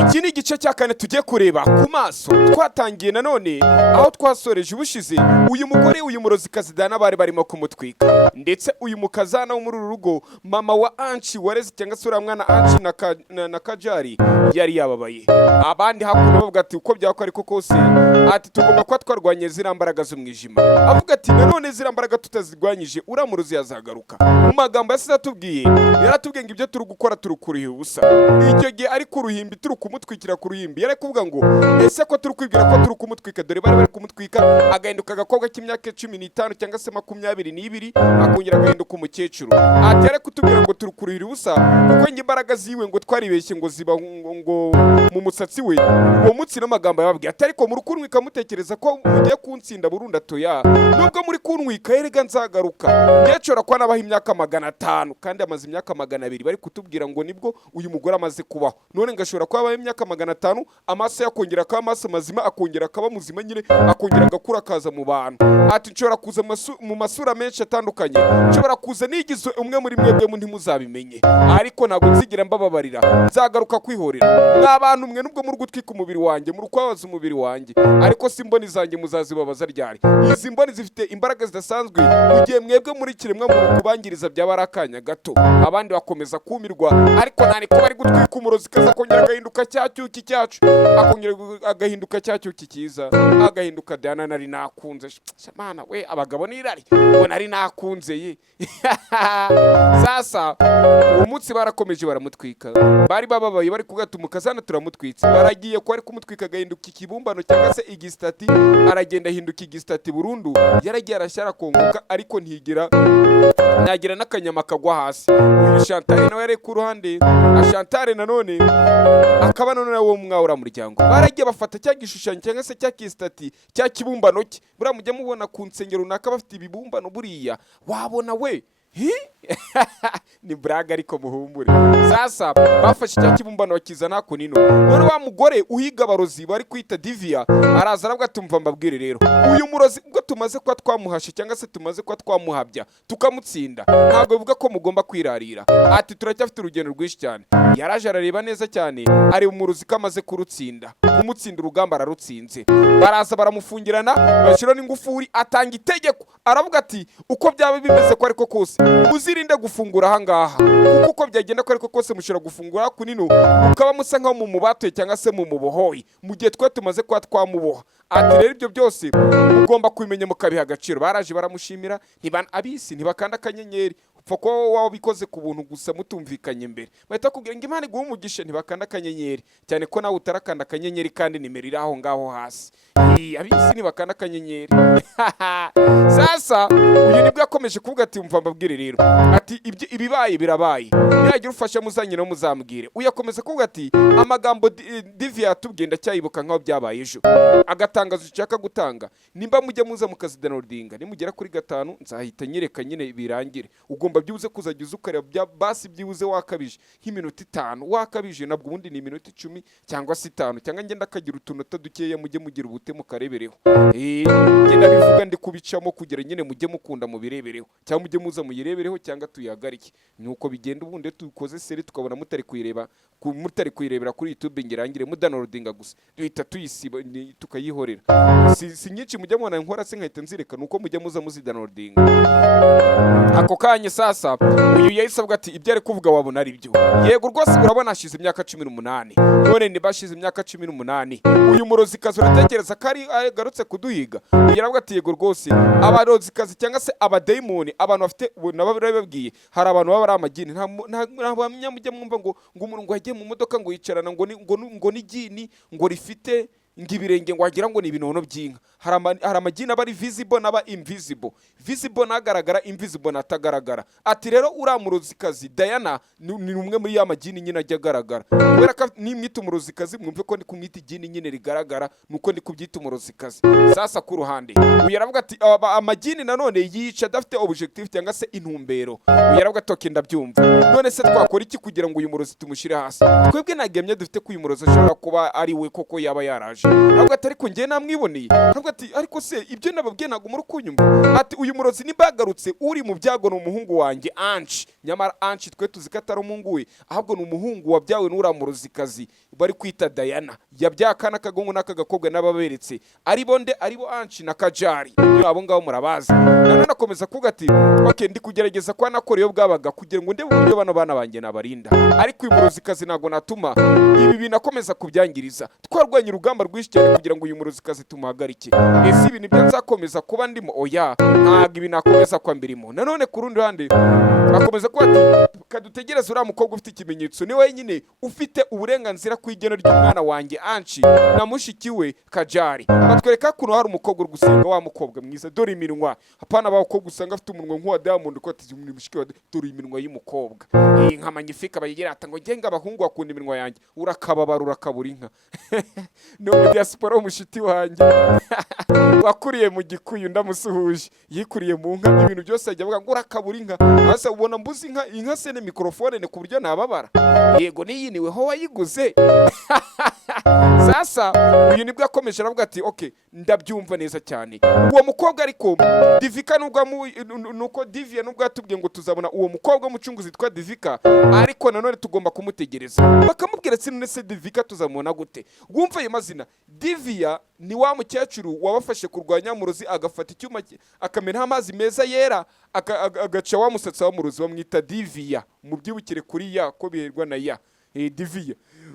Iki ni igice cya kane tugiye kureba ku maso. Twatangiye nanone aho twasoreje ubushize uyu mugore uyu murozikazi Dana bari barimo kumutwika, ndetse uyu mukazana wo muri uru rugo mama wa Anchi wareze cyangwa se uriya mwana Anchi na Kajari yari yababaye. Abandi hakuno bavuga ati uko byako ariko kose ati tugomba kuba twarwanye ziriya mbaraga z'umwijima. Avuga ati nanone ziriya mbaraga tutazirwanyije uriya murozi yazagaruka. Mu magambo yasize atubwiye yaratubwiye ngo ibyo turi gukora turi kuriha ubusa. Icyo gihe ari ku ruhimbi turi kumutwikira ku ruhimbi yari kuvuga ngo ese ko turi kwibwira ko turi kumutwika, dore bari kumutwika agahinduka agakobwa k'imyaka 15 cyangwa se 22 akongera agahinduka umukecuru. Ati yari kutubwira ngo turi kurihira ubusa kuko imbaraga ziwe ngo twaribeshye ngo ziba ngo mu musatsi we. Uwo munsi n'amagambo yababwiye ati ariko muri kunwika mutekereza ko mugiye kuntsinda burundu atoya, nubwo muri kunwika erega nzagaruka ngecora kwa nabaha imyaka 500 kandi amaze imyaka 200 bari kutubwira ngo nibwo uyu mugore amaze kubaho. None ngashobora kwa abaye imyaka 500 amaso yakongera ka amaso mazima akongera akaba muzima nyine akongera agakura kaza mu bantu. Ati nshobora kuza mu masura menshi atandukanye, nshobora kuza nigize umwe muri mwebwe mu ntimuzabimenye, ariko ntabwo nzigira mbababarira nzagaruka kwihorera. N'abantu mwe nubwo muri gutwika umubiri wanjye muri kwabaza umubiri wanjye, ariko simboni zanjye muzazibabaza ryari. Izi mboni zifite imbaraga zidasanzwe mugiye mwebwe muri kiremwa mu kubangiriza byabarakanya gato, abandi bakomeza kumirwa. Ariko nani ko bari gutwika umurozi kaza kongera agahinduka cyacyuki cyacu, akongera agahinduka cyacyuki kiza, agahinduka Diana nari nakunze. Shamana we abagabo nirari ngo nari nakunze ye. Sasa uwo munsi barakomeje baramutwika, bari bababaye bari kugata umukazana turamutwitse. Baragiye ko ari kumutwika agahinduka ikibumbano cyangwa se igistati, aragenda ahinduka igistati burundu. Yaragiye arashyara kongoka ariko ntigira nagira n'akanyama kagwa hasi. Uyu Chantal nawe yari ku ruhande, Chantal nanone akaba none wo mwawura muryango. Baragiye bafata cya gishushanyo cyangwa se cya kistati cya kibumbano cye. Bura mujye mubona ku nsengero runaka bafite ibibumbano buriya wabona we ni braga ariko muhumbure. Sasa bafashe cya kibumbano bakizana ko nino. None wa mugore uhiga abarozi bari kwita Divya araza arabwa tumva mbabwire rero uyu murozi ubwo tumaze kwa twamuhashe cyangwa se tumaze kwa twamuhabya tukamutsinda, ntabwo bivuga ko mugomba kwirarira. Ati turacyafite urugendo rwinshi cyane. Yaraje arareba neza cyane ari umurozi kamaze kurutsinda, umutsinda urugamba ararutsinze. Baraza baramufungirana bashira n'ingufuri, atanga itegeko aravuga ati uko byaba bimeze ko ariko kose muzirinde gufungura ahangaha, kuko uko byagenda ko ariko kose mushobora gufungura kunino mukaba musa nkaho mu mubatoye cyangwa se mu mubohoyi mu gihe twe tumaze kwa twamuboha. Ati rero ibyo byose mugomba kubimenya mukabiha agaciro. Baraje baramushimira abisi ntibakanda akanyenyeri upfa ko waba bikoze ku buntu gusa mutumvikanye mbere, bahita kubwira ngo Imana iguhe umugisha ntibakanda akanyenyeri, cyane ko nawe utarakanda akanyenyeri kandi nimero iri aho ngaho hasi. Abisi ntibakanda akanyenyeri. Sasa uyu nibwo yakomeje kuvuga ati umva mbabwire rero ati ibibaye birabaye, yagira ufasha muzanye no muzambwire. Uyakomeza kuvuga ati amagambo Divya yatubwenda cyayibuka nkaho byabaye ejo. Agatangazo ushaka gutanga nimba mujye muza mukazidownloadinga, nimugera kuri 5 nzahita nyereka nyine birangire. Ugomba byuze kuzajya uzukareba basi byibuze wakabije nk'iminota 5 wakabije, nabwo ubundi ni iminota 10 cyangwa se 5 cyangwa ngenda akagira utunota dukeya mujye mugira ubute mukarebereho. Ngenda bivuga ndi kubicamo kugira nyine mujye mukunda mu birebereho cyangwa mujye muza muyirebereho cyangwa tuyagarike. Nuko bigenda ubundi tukoze seri tukabona mutari kuyirebera kuri YouTube ngirangire mudownloadinga gusa duhita tuyisiba tukayihorera. Si nyinshi mujye mubona nkora se nkahita nzireka, nuko mujye muza muzidownloadinga ako kanya. Sasa uyu yayisabwa ati ibyo ari kuvuga wabona ari byo. Yego rwose urabona ashize imyaka 18, none nibashize imyaka 18 uyu murozi kazi uratekereza ko ari agarutse kuduhiga. Yaravuga ati yego rwose abarozi kazi cyangwa se abadayimoni abantu bafite nababwiye hari abantu baba ari amagini. Nta bamenya mujye mwumva ngo umuntu ngo yagiye mu modoka ngo yicarana ngo ni gini ngo rifite ngibirenge ngo wagira ngo ni ibinono by'inka. Hari amagini aba ari visible n'aba invisible. Visible nagaragara, invisible natagaragara. Ati rero uramurozikazi Diana ni umwe muri ya magini nyine ajya agaragara. Kubera ko nimwita umurozikazi mwumve ko ndi kumwita igini nyine rigaragara, nuko ndi kubyita umurozikazi. Sasa ku ruhande uyaravuga ati amagini nanone yica adafite objective cyangwa se intumbero. Uyaravuga ati okay ndabyumva, none se twakora iki kugira ngo uyu murozi tumushire hasi? Twebwe nagemye dufite ko uyu murozi ashobora kuba ari we koko yaba yaraje. anshi aravuga ati ariko njye namwiboneye aravuga ati ariko se ibyo nababwiye ntabwo muri kunyumva ati uyu murozi nimba yagarutse uri mu byago ni umuhungu wanjye anshi nyamara anshi twe tuzi ko atari umuhungu we ahubwo ni umuhungu wabyawe n'uriya murozikazi bari kwita Diana yabyaye akana k'agahungu n'aka gakobwa n'ababeretse aribo nde aribo anshi na Kajari abo ngabo murabazi nanone akomeza kuvuga ati okay ndi kugerageza kwa nakora iyo bwabaga kugira ngo ndebe uburyo bano bana banjye nabarinda ariko uyu murozikazi ntabwo natuma ibi binakomeza kubyangiriza twarwanye urugamba rwinshi cyane kugira ngo uyu murozikazi tumuhagarike ese ibi nibyo nzakomeza kuba ndimo oya ntabwo ibi nakomeza kwa mbirimo nanone ku rundi ruhande akomeza kuba ati kadutegereza uriya mukobwa ufite ikimenyetso ni wenyine ufite uburenganzira ku igeno ry'umwana wanjye anshi na mushiki we Kajari batwereka kuno hari umukobwa uri gusenga wa mukobwa mwiza dore iminwa hapana abakobwa usanga afite umunwa nk'uwa Diamond ko ati mushiki wa dore iminwa y'umukobwa nka magnifique bayigira ata ngo ngenga abahungu bakunda iminwa yanjye urakababara urakabura inka no diaspora umushiti wanjye wakuriye mu Gikuyu ndamusuhuje yikuriye mu nka ibintu byose ajya avuga ngo urakabura inka hasa ubona mbuzi inka se ne microphone ne ku buryo nababara yego niyiniwe ho wayiguze sasa uyu nibwo akomeje aravuga ati okay ndabyumva neza cyane uwo mukobwa ariko Divika nuko Divia nubwo atubwiye ngo tuzabona uwo mukobwa w'umucunguzi yitwa Divika ariko nanone tugomba kumutegereza bakamubwira ati none se Divika tuzamubona gute wumva ayo mazina Divia ni wa mukecuru wabafashe kurwanya murozi agafata icyuma akamena amazi meza yera agaca wa musatsi wa murozi bamwita Divia mubyibukire kuri ya ko biherwa na ya Divia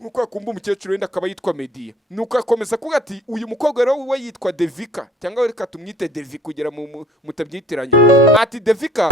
nuko akumba umukecuru wenda akaba yitwa Media nuko akomeza kuvuga ati uyu mukobwa rero we yitwa Devika cyangwa reka tumwite Devi kugira mutabyitiranye ati Devika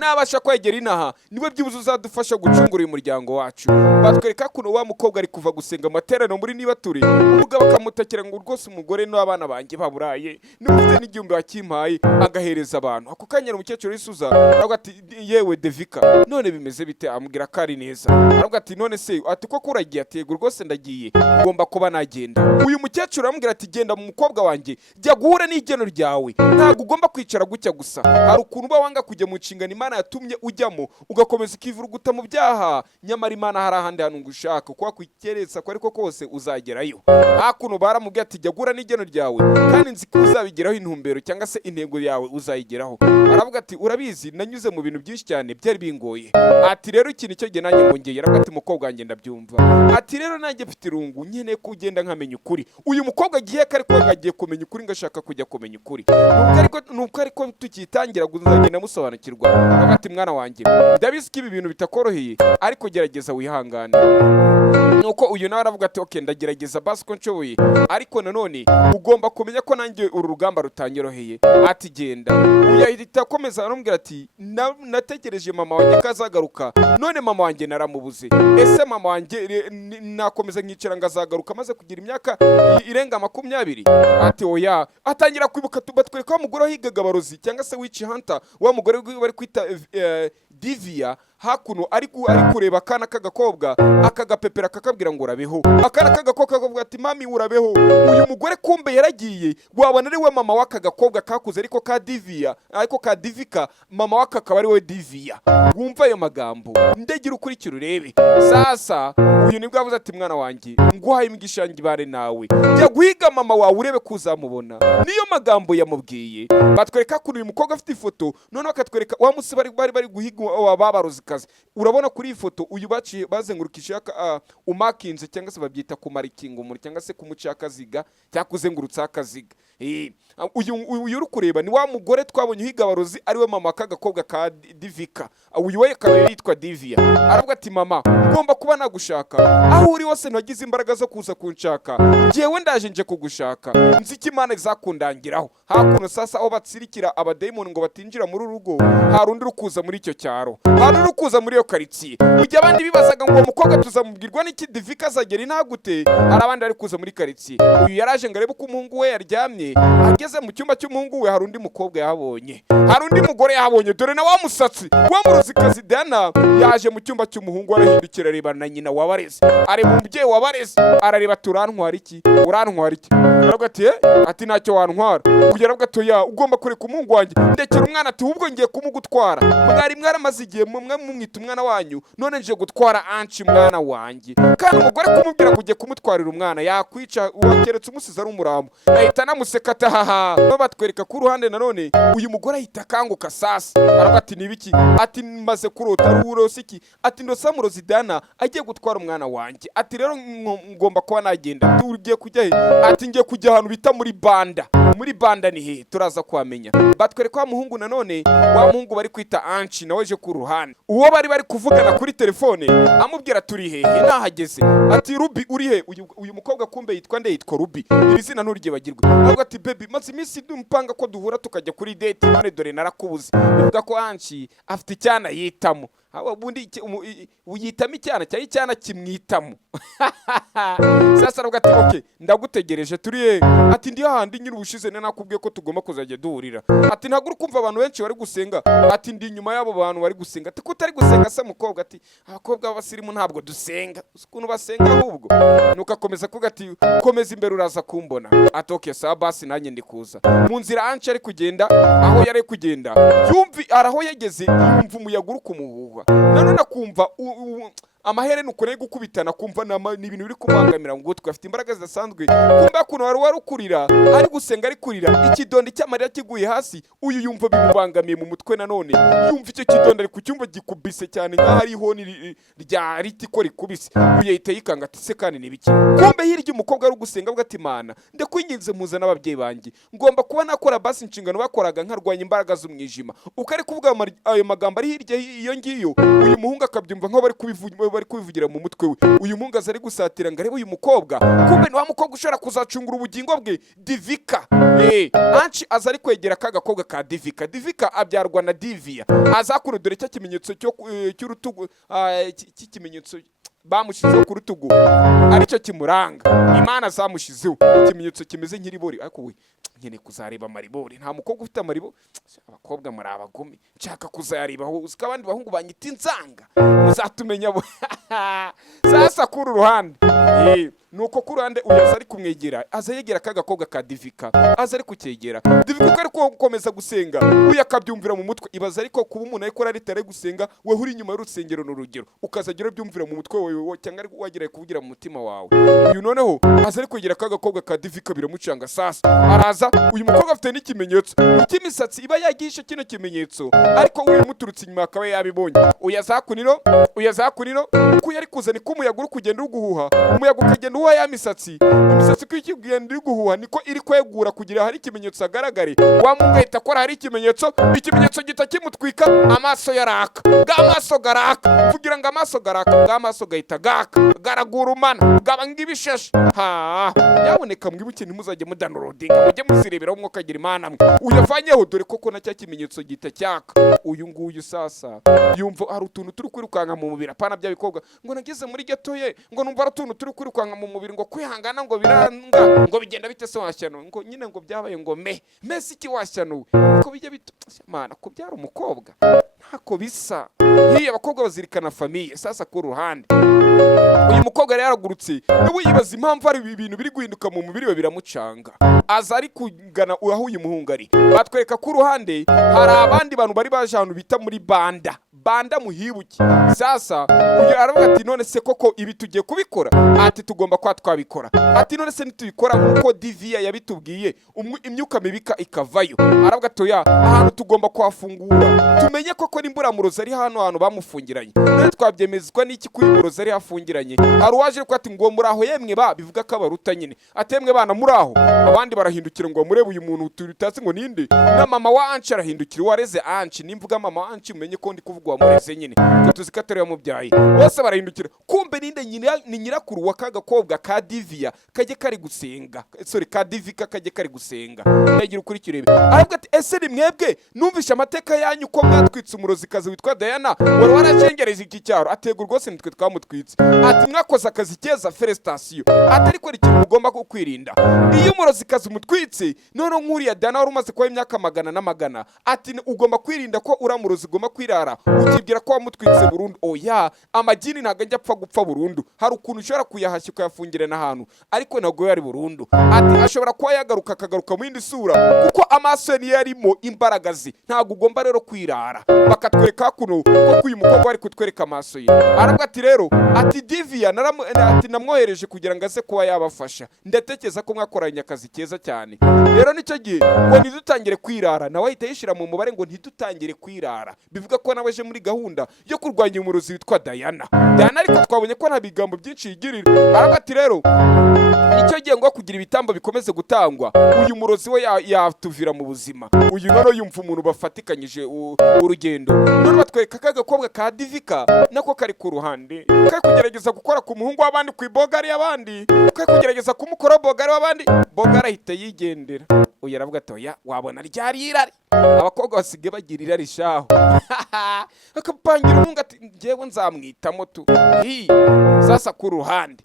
nabasha kwegera inaha niwe byibuze uzadufasha gucungura uyu muryango wacu batwereka kuno wa mukobwa ari kuva gusenga amaterano muri niba turi umugabo akamutakira ngo rwose umugore n'abana banjye baburaye n'ufite n'igihumbi wakimpaye agahereza abantu ako kanya umukecuru yisuza aravuga ati yewe Devika none bimeze bite amubwira ko ari neza aravuga ati none se ati ko kuragiye atego rwose ndagiye ngomba kuba nagenda uyu mukecuru aramubwira ati genda mu mukobwa wanjye jya guhura n'igeno ryawe ntabwo ugomba kwicara gutya gusa hari ukuntu uba wanga kujya mu nshingano Imana yatumye ujyamo ugakomeza ukivuruguta mu byaha nyamara Imana hari ahandi hantu ngushaka kwa kwitereza ko ariko kose uzagerayo hakuno baramubwira ati jya guhura n'igeno ryawe kandi nzi ko uzabigeraho intumbero cyangwa se intego yawe uzayigeraho aravuga ati urabizi nanyuze mu bintu byinshi cyane byari bingoye ati rero ikintu cyo gihe nanjye ngongeye aravuga ati mukobwa wanjye ndabyumva ati rero nanjye mfite irungu nkeneye ko ugenda nkamenya ukuri uyu mukobwa agiye kare ko ngagiye kumenya ukuri ngashaka kujya kumenya ukuri nuko ariko tukitangira kuzagenda musobanukirwa ati mwana wanjye ndabizi ko ibi bintu bitakoroheye ariko gerageza wihangane nuko uyu nawe aravuga ati okay ndagerageza basi ko nshoboye ariko nanone ugomba kumenya ko nanjye uru rugamba rutanyoroheye ati genda uyahita akomeza aramubwira ati nategereje mama wanjye kazagaruka none mama wanjye naramubuze ese mama wanjye nakomeza nkicara ngazagaruka maze kugira imyaka irenga 20 ati oya atangira kwibuka tubatwereka wa mugore higaga barozi cyangwa se witch hunter wa mugore bari kwita Divia hakuno ari kureba akana k'agakobwa akagapepera kakabwira ngo urabeho akana k'agakobwa kavuga ati mami urabeho uyu mugore kumbe yaragiye wabona ari we mama w'aka gakobwa kakuze ariko ka Divia ariko ka Divika mama w'aka akaba ari we Divia wumva ayo magambo ndegera ukurikira urebe sasa uyu nibwo avuze ati mwana wanjye nguhaye imigishangi bare nawe jya guhiga mama wawe urebe kuzamubona niyo magambo yamubwiye batwereka kuri uyu mukobwa afite ifoto none bakatwereka wa musi bari guhiga wababarozikazi urabona kuri iyi foto uyu baciye bazengurukisha umakinze cyangwa se babyita kumarikinga umuntu cyangwa se kumucakaziga cyakuzengurutsa akaziga uyu uri kureba ni wa mugore twabonye uhiga barozi ari we mama k'agakobwa ka Divika uyu we akaba yitwa Divia aravuga ati mama ngomba kuba nagushaka aho uri wose ntagize imbaraga zo kuza kunshaka jewe ndaje nje kugushaka nziki Imana izakundangiraho hakuno sasa aho batsirikira abademoni ngo batinjira muri urugo harundi rukuza muri icyo cyaro harundi rukuza muri iyo karitsiye ujya abandi bibazaga ngo umukobwa tuzamubwirwa n'iki Divika azagera intagute hari abandi ari kuza muri karitsiye uyu yaraje ngo arebe ko umuhungu we yaryamye yabonye ageze mu cyumba cy'umuhungu we hari undi mukobwa yahabonye, hari undi mugore yahabonye, dore na wa musatsi wa muruzikazi Diana yaje mu cyumba cy'umuhungu arahindukira areba na nyina wabareze, areba umubyeyi wabareze, arareba turantwara iki urantwara iki, aravuga ati ntacyo wantwara, kugira ngo atoya ugomba kureka umuhungu wanjye ndekera umwana, ati ubwo ngiye kumugutwara, mwari mwaramaze igihe mumwe mumwita umwana wanyu, none nje gutwara anci mwana wanjye, kandi umugore kumubwira ngo ugiye kumutwarira umwana yakwica, wakeretse umusizi ari umurambo, ahita anamuseka ati haha. Batwereka ku ruhande nanone uyu mugore ahita akanguka sasa, aravuga ati nibiki, ati maze kurota ari urose iki, ati ndosa murozi Diana agiye gutwara umwana wanjye, ati rero ngomba kuba nagenda, tugiye kujya he, ati ngiye kujya ahantu bita muri banda. Muri banda ni he turaza kuhamenya. Batwereka wa muhungu nanone, wa muhungu bari kwita anci nawe je ku ruhande, uwo bari kuvugana kuri telefone amubwira turi hehe nahageze, ati Ruby uri he, uyu mukobwa kumbe yitwa nde, yitwa Ruby, iri zina nturye bagirwe, aravuga ati baby maze iminsi dumpanga ko duhura tukajya kuri date, none dore narakubuze. Bivuga ko anci afite icyana yitamo, ubundi uyitamo icyana cyangwa icyana kimwitamo. Sasa aravuga ati okay ndagutegereje turi he, ati ndi hahandi nyiri ubushize nakubwiye ko tugomba kuzajya duhurira, ati ntabwo uri kumva abantu benshi bari gusenga, ati ndi nyuma y'abo bantu bari gusenga, ati kutari gusenga se mukobwa, ati abakobwa b'abasirimu ntabwo dusenga, ukuntu basenga ahubwo. Nuko akomeza kuvuga ati komeza imbere uraza kumbona, ati okay sawa basi nanjye ndi kuza. Mu nzira anci ari kugenda, aho yari kugenda yumvi araho yageze yumva umuyaga uri kumuhuha, none nakumva amahereni ukoreye gukubitana, kumva ni ibintu biri kumubangamira ngo twafite imbaraga zidasanzwe, kumva kuno wari ukurira ari gusenga ari kurira, ikidondo cy'amarira kiguye hasi, uyu yumva bimubangamiye mu mutwe, nanone yumva icyo kidondo ari ku cyumba gikubise cyane nk'aho ari ihoni rya ritiko rikubise, uyu yahita yikanga ati se kandi ni biki, kumbe hirya umukobwa ari gusenga avuga ati Mana ndakwinginze muza n'ababyeyi banjye, ngomba kuba nakora basi inshingano bakoraga nkarwanya imbaraga z'umwijima. Uko ari kuvuga ayo magambo ari hirya iyo ngiyo, uyu muhungu akabyumva nk'aho bari kubivugira mu mutwe we. Uyu muhungu aza ari gusatira ngo arebe uyu mukobwa, kumbe ni wa mukobwa ushobora kuzacungura ubugingo bwe, Divika. Anci aza ari kwegera ka gakobwa ka Divika. Divika abyarwa na Divia, azakuno dore cya kimenyetso cy'urutugu, cy'ikimenyetso bamushizeho ku rutugu aricyo kimuranga, Imana zamushizeho ikimenyetso kimeze nk'iribori. Ariko we nyene kuzareba maribori, nta mukobwa ufite amaribori, abakobwa muri abagome, nshaka kuzayarebaho, uzika abandi bahungu banyita inzanga, muzatumenya bo. Sasa kuri ruhande nuko ku ruhande uyaza ari kumwegera, aza yegera ka gakobwa ka Divika, aza ari kucyegera. Divika ari gukomeza gusenga, uyu akabyumvira mu mutwe. Ibaza ariko kuba umuntu ariko aritare gusenga, we uri inyuma y'urusengero n'urugero, ukazagira byumvira mu mutwe wawe cyangwa ari wageraye kuvugira mu mutima wawe. Uyu noneho aza ari kwegera ka gakobwa ka Divika, biramucanga. Sasa araza, uyu mukobwa afite n'ikimenyetso cy'imisatsi iba yagisha kino kimenyetso, ariko uri muturutse inyuma akaba yabibonye. Uyaza kunino uko yari kuzana ko umuyaga uri kugenda uguhuha, umuyaga ukagenda uhuha ya misatsi, imisatsi ko ikigenda iri guhuha niko iri kwegura kugira hari ikimenyetso agaragare. Wa mungu ahita akora hari ikimenyetso gita kimutwika, amaso yaraka, amaso garaka, kugira ngo amaso garaka, amaso gahita gaka, garagurumana, gaba ngibishashe. Yaboneka mwibuke ntimuzajye mudownloadinga, mujye muzireberaho umwuka agira Imana mwe. Uyavanyeho dore koko na cya kimenyetso gita cyaka. Uyu nguyu sasa yumva hari utuntu turi kwirukanka mu mubiri, apana bya bikobwa ngo nageze muri geto ye ngo numva ari utuntu turi kwirukanka mu mubiri, ngo kwihangana ngo biranga, ngo bigenda bite se washyano, ngo nyine ngo byabaye ngo mesi iki washyano, ko bijya bito Mana kubyara umukobwa ntako bisa. Hiya abakobwa bazirikana famiye. Sasa ku ruhande uyu mukobwa yari yaragurutse, nawe yibaza impamvu ari ibintu biri guhinduka mu mubiri we, biramucanga. Aza ari kugana aho uyu muhungu ari. Batwereka ku ruhande hari abandi bantu bari baje ahantu bita muri banda muhibuki. Sasa uyu aravuga ati none se koko ibi tugiye kubikora, ati tugomba kwa twabikora, ati none se nitubikora nkuko Divia yabitubwiye imyuka mibika ikavayo. Aravuga ati oya, ahantu tugomba kwafungura tumenye koko nimburamurozi ari hantu bamufungiranye, none twabyemezwa n'iki ko umurozi ari hafungiranye. Hari uwaje ko ati ngo muri aho yemwe bivuga ko abaruta nyine, atemwe bana muri aho. Abandi barahindukira ngo murebe uyu muntu tutazi ngo ninde, na mama wa Anci arahindukira, wareze Anci. Nimvuga mama wa Anci umenye ko ndi kuvuga wamureze nyine tuzi ko atari yamubyaye bose barahindukira kumbe ninde ni nyirakuru wa kagakobwa ka Divya kajye kari gusenga ka Divika kajye kari gusenga ndagira ukurikire aravuga ati ese ni mwebwe numvisha amateka yanyu ko mwatwitse umurozikazi witwa Diana wari waracengereje iki cyaro atego rwose nitwe twamutwitse ati mwakoze akazi keza felicitation atari ko ikintu mugomba kukwirinda iyo umurozikazi umutwitse none nkuriya Diana wari umaze kuba imyaka magana n'amagana ati ugomba kwirinda ko uramurozi ugomba kwirara ukibwira ko wamutwitse burundu oya amagini ntago ajya apfa gupfa burundu hari ukuntu ushobora kuyahashya ukayafungira n'ahantu ariko ntago yari burundu ati ashobora kuba yagaruka akagaruka mu yindi sura kuko amaso niyo yarimo imbaraga ze ntago ugomba rero kwirara bakatwereka kuno ko uyu mukobwa ari kutwereka amaso ye aravuga ati rero ati Divya ati namwohereje kugira ngo aze kuba yabafasha ndatekereza ko mwakoranye akazi keza cyane rero nicyo gihe ngo ntidutangire kwirara nawe ahita yishira mu mubare ngo ntidutangire kwirara bivuga ko nawe je muri gahunda yo kurwanya umurozi witwa Diana ariko twabonye ko nta bigambo byinshi yigirira aravuga ati rero nicyo gihe ngo kugira ibitambo bikomeze gutangwa uyu murozi we yatuvira mu buzima uyu none yumva umuntu bafatikanyije urugendo none batwereka kagakobwa ka Divika nako kari ku ruhande kari kugerageza gukora ku muhungu w'abandi ku ibogari y'abandi kari kugerageza kumukora bogari w'abandi bogari ahita yigendera uyu aravuga ati oya wabona ryari irari abakobwa basigaye bagira irari shaho akapangira umuhungu ati njyewe nzamwitamo tu sasa ku ruhande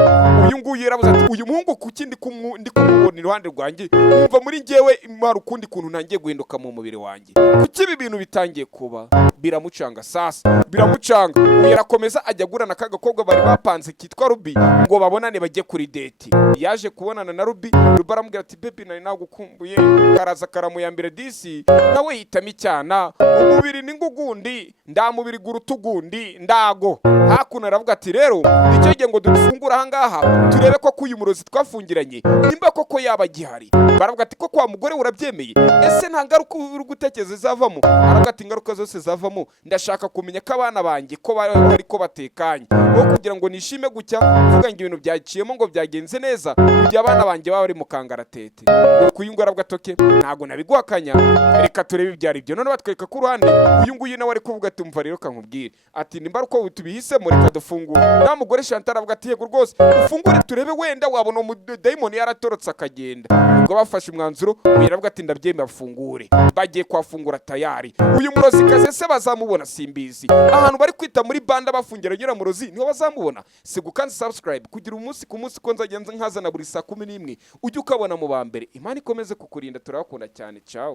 uyu nguyu yaravuze ati uyu muhungu kuki ndi kumubona iruhande rwanjye umva muri njyewe hari ukundi kuntu ntangiye guhinduka mu mubiri wanjye kuki ibi bintu bitangiye kuba biramucanga sasa biramucanga uyu arakomeza ajya agurana kagakobwa bari bapanze kitwa Ruby ngo babonane bajye kuri date yaje kubonana na Ruby aramubwira ati baby nari nagukumbuye karaza karamuyambira disi nawe hitamo icyana umubiri n'ingugundi nda mubiri gurutugundi ndago hakuno aravuga ati rero nicyo gihe ngo dufungura ahangaha turebe ko kuyu murozi twafungiranye nimba koko yaba gihari baravuga ati ko kwa mugore urabyemeye ese nta ngaruka uri gutekereza zavamo aravuga ati ingaruka zose zavamo ndashaka kumenya ko abana banjye ko bari ko batekanye aho kugira ngo nishime gucya mvuga ngo ibintu byaciyemo ngo byagenze neza kugira abana banjye baba bari mu kangaratete uyu nguyu aravuga toke ntago nabiguhakanya reka turebe ibyo ari byo none batwereka ku ruhande uyu nguyu nawe ari kuvuga ati mva rero kankubwire ati nimba uko tubihisemo reka dufungura na mugore Chantal aravuga ati yego rwose ufungure turebe wenda wabona umudayimoni yaratorotse akagenda ubwo bafashe umwanzuro uyu aravuga ati ndabyemera bafungure bagiye kwafungura tayari uyu murozi kaze se bazamubona simbizi ahantu bari kwita muri banda bafungira nyiramurozi niho bazamubona sigukanze subscribe kugira umunsi ku munsi ko nzagenza nkazana buri saa 11 ujye ukabona mu bambere Imana ikomeze kukurinda turabakunda cyane ciao.